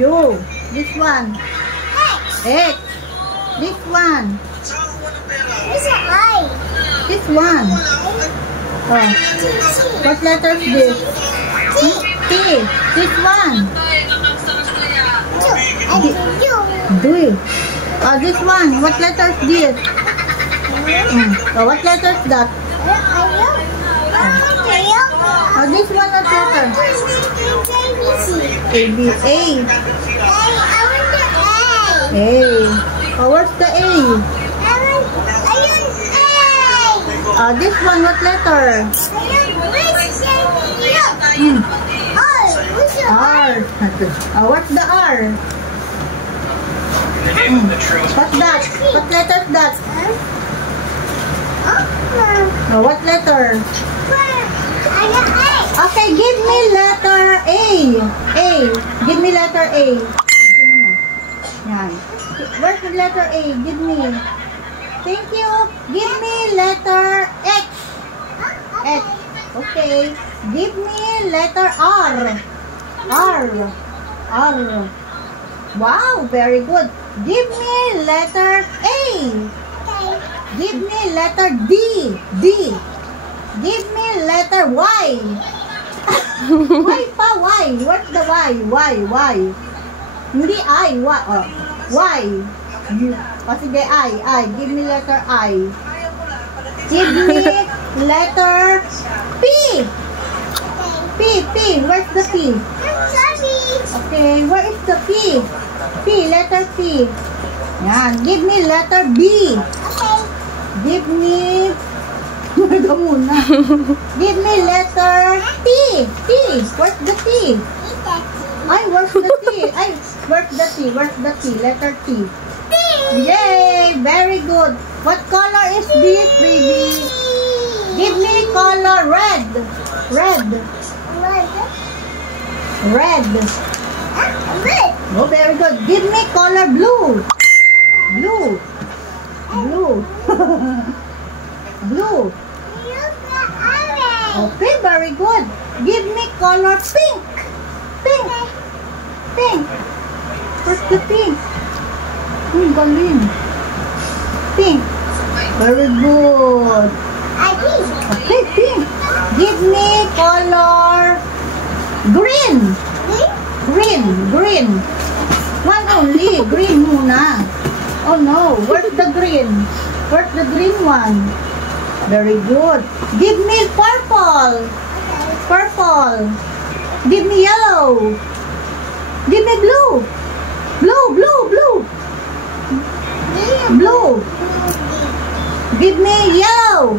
U. This one. X. This one. This is I. This one. Oh. What letter is this? T. This one. D. Oh, this one. What letter is this? Oh, what letter is that? Oh, this one, what letter? A, B, A. A. Oh, where's the A? Oh, this one, what letter? R. Oh, what's the R? What's that? What letter is that? Oh, what letter? Okay, give me letter A. A. Give me letter A. Yan. Where's the letter A? Give me. Thank you. Give me letter X. X. Okay. Give me letter R. R. R. Wow, very good. Give me letter A. Give me letter D. D. Give me letter Y. Y pa, Y. What's the Y? Y, Y. Hindi I, Y. Oh. Y. O sige, I. Give me letter I. Give me letter P. P. Where's the P? Okay, where is the P? P, letter P. Yan. Give me letter B. Give me... Give me letter T. T. Where's the T? Ay, where's the T? Ay, where's the T? Where's the T? Letter T. Yay! Very good. What color is this, baby? Give me color red. Red. Red. Oh, very good. Give me color blue. Blue. Blue. Blue. Okay, very good. Give me color pink. Pink. Pink. Where's the pink? Galing. Pink. Very good. Okay, pink. Give me color green. Green. One only. Green muna. Oh no. Where's the green? Where's the green one? Very good. Give me purple. Purple. Give me yellow. Give me blue. Blue. Blue. Give me yellow.